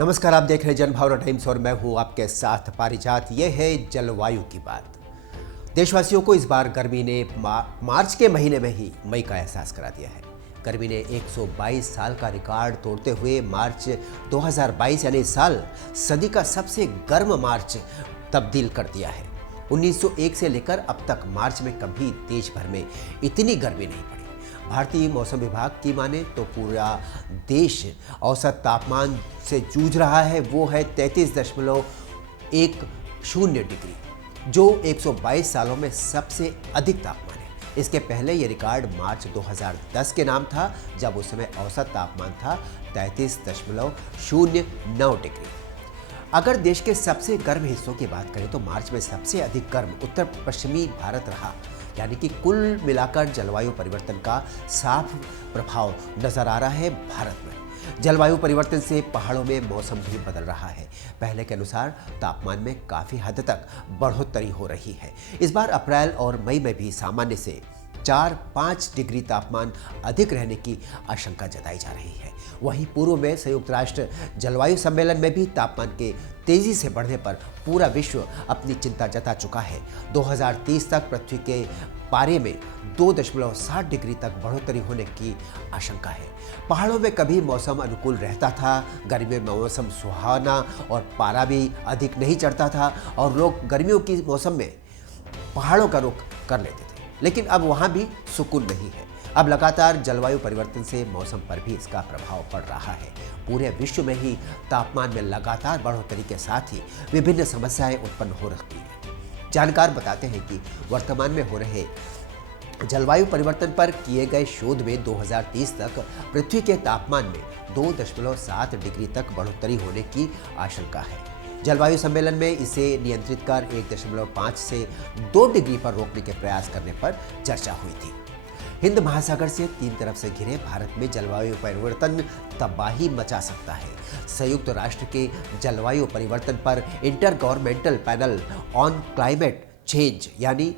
नमस्कार, आप देख रहे हैं जनभावना टाइम्स और मैं हूं आपके साथ पारिजात। ये है जलवायु की बात। देशवासियों को इस बार गर्मी ने मार्च के महीने में ही मई का एहसास करा दिया है। गर्मी ने 122 साल का रिकॉर्ड तोड़ते हुए मार्च 2022 यानी इस साल सदी का सबसे गर्म मार्च तब्दील कर दिया है। 1901 से लेकर अब तक मार्च में कभी देश भर में इतनी गर्मी नहीं पड़ी। भारतीय मौसम विभाग की माने तो पूरा देश औसत तापमान से जूझ रहा है। वो है 33.10 डिग्री, जो 122 सालों में सबसे अधिक तापमान है। इसके पहले ये रिकॉर्ड मार्च 2010 के नाम था, जब उस समय औसत तापमान था 33.09 डिग्री। अगर देश के सबसे गर्म हिस्सों की बात करें तो मार्च में सबसे अधिक गर्म उत्तर पश्चिमी भारत रहा, यानी कि कुल मिलाकर जलवायु परिवर्तन का साफ प्रभाव नजर आ रहा है भारत में। जलवायु परिवर्तन से पहाड़ों में मौसम भी बदल रहा है। पहले के अनुसार तापमान में काफ़ी हद तक बढ़ोतरी हो रही है। इस बार अप्रैल और मई में भी सामान्य से 4-5 डिग्री तापमान अधिक रहने की आशंका जताई जा रही है। वहीं पूर्व में संयुक्त राष्ट्र जलवायु सम्मेलन में भी तापमान के तेजी से बढ़ने पर पूरा विश्व अपनी चिंता जता चुका है। 2030 तक पृथ्वी के पारे में 2.7 डिग्री तक बढ़ोतरी होने की आशंका है। पहाड़ों में कभी मौसम अनुकूल रहता था, गर्मियों में मौसम सुहावना और पारा भी अधिक नहीं चढ़ता था और लोग गर्मियों की मौसम में पहाड़ों का रुख कर लेते थे, लेकिन अब वहाँ भी सुकून नहीं है। अब लगातार जलवायु परिवर्तन से मौसम पर भी इसका प्रभाव पड़ रहा है। पूरे विश्व में ही तापमान में लगातार बढ़ोतरी के साथ ही विभिन्न समस्याएं उत्पन्न हो रही हैं। जानकार बताते हैं कि वर्तमान में हो रहे जलवायु परिवर्तन पर किए गए शोध में 2030 तक पृथ्वी के तापमान में 2.7 डिग्री तक बढ़ोतरी होने की आशंका है। जलवायु सम्मेलन में इसे नियंत्रित कर 1.5 से 2 डिग्री पर रोकने के प्रयास करने पर चर्चा हुई थी। हिंद महासागर से 3 तरफ से घिरे भारत में जलवायु परिवर्तन तबाही मचा सकता है। संयुक्त राष्ट्र के जलवायु परिवर्तन पर inter governmental panel on climate change यानी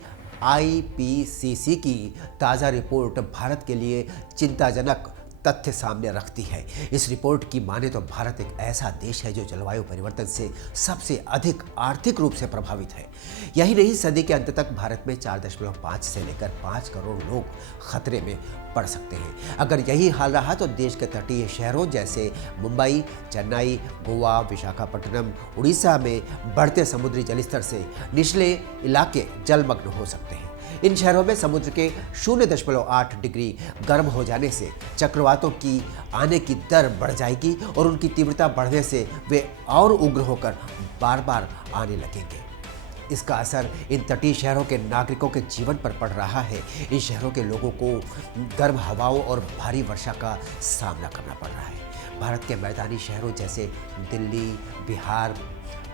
IPCC की ताज़ा रिपोर्ट भारत के लिए चिंताजनक तथ्य सामने रखती है। इस रिपोर्ट की माने तो भारत एक ऐसा देश है जो जलवायु परिवर्तन से सबसे अधिक आर्थिक रूप से प्रभावित है। यही नहीं, सदी के अंत तक भारत में 4.5 से लेकर 5 करोड़ लोग खतरे में पड़ सकते हैं। अगर यही हाल रहा तो देश के तटीय शहरों जैसे मुंबई, चेन्नई, गोवा, विशाखापट्टनम, उड़ीसा में बढ़ते समुद्री जलस्तर से निचले इलाके जलमग्न हो सकते हैं। इन शहरों में समुद्र के 0.8 डिग्री गर्म हो जाने से चक्रवातों की आने की दर बढ़ जाएगी और उनकी तीव्रता बढ़ने से वे और उग्र होकर बार बार आने लगेंगे। इसका असर इन तटीय शहरों के नागरिकों के जीवन पर पड़ रहा है। इन शहरों के लोगों को गर्म हवाओं और भारी वर्षा का सामना करना पड़ रहा है। भारत के मैदानी शहरों जैसे दिल्ली, बिहार,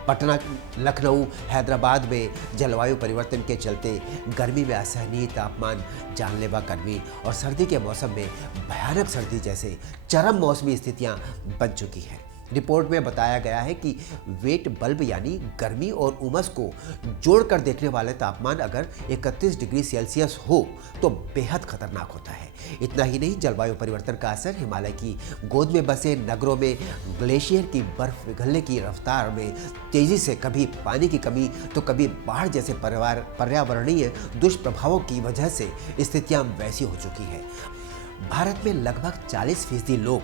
पटना, लखनऊ, हैदराबाद में जलवायु परिवर्तन के चलते गर्मी में असहनीय तापमान, जानलेवा गर्मी और सर्दी के मौसम में भयानक सर्दी जैसे चरम मौसमी स्थितियां बन चुकी हैं। रिपोर्ट में बताया गया है कि वेट बल्ब यानी गर्मी और उमस को जोड़कर देखने वाले तापमान अगर 31 डिग्री सेल्सियस हो तो बेहद खतरनाक होता है। इतना ही नहीं, जलवायु परिवर्तन का असर हिमालय की गोद में बसे नगरों में ग्लेशियर की बर्फ पिघलने की रफ्तार में तेजी से, कभी पानी की कमी तो कभी बाढ़ जैसे पर्यावरणीय दुष्प्रभावों की वजह से स्थितियां वैसी हो चुकी है। भारत में लगभग 40% लोग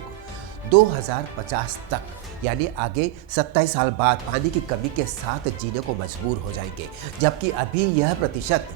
2050 तक यानी आगे 27 साल बाद पानी की कमी के साथ जीने को मजबूर हो जाएंगे, जबकि अभी यह प्रतिशत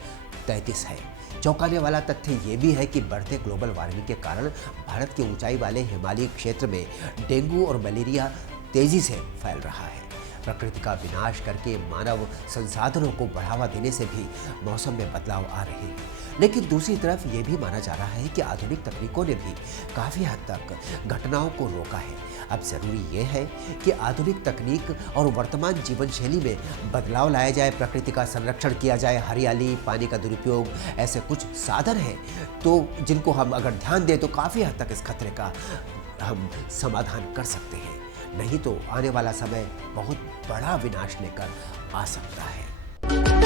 33 है। चौंकाने वाला तथ्य ये भी है कि बढ़ते ग्लोबल वार्मिंग के कारण भारत के ऊंचाई वाले हिमालयी क्षेत्र में डेंगू और मलेरिया तेजी से फैल रहा है। प्रकृति का विनाश करके मानव संसाधनों को बढ़ावा देने से भी मौसम में बदलाव आ रहे हैं। लेकिन दूसरी तरफ ये भी माना जा रहा है कि आधुनिक तकनीकों ने भी काफ़ी हद तक घटनाओं को रोका है। अब ज़रूरी ये है कि आधुनिक तकनीक और वर्तमान जीवन शैली में बदलाव लाया जाए, प्रकृति का संरक्षण किया जाए। हरियाली, पानी का दुरुपयोग ऐसे कुछ साधन हैं तो जिनको हम अगर ध्यान दें तो काफ़ी हद तक इस खतरे का हम समाधान कर सकते हैं। नहीं तो आने वाला समय बहुत बड़ा विनाश लेकर आ सकता है।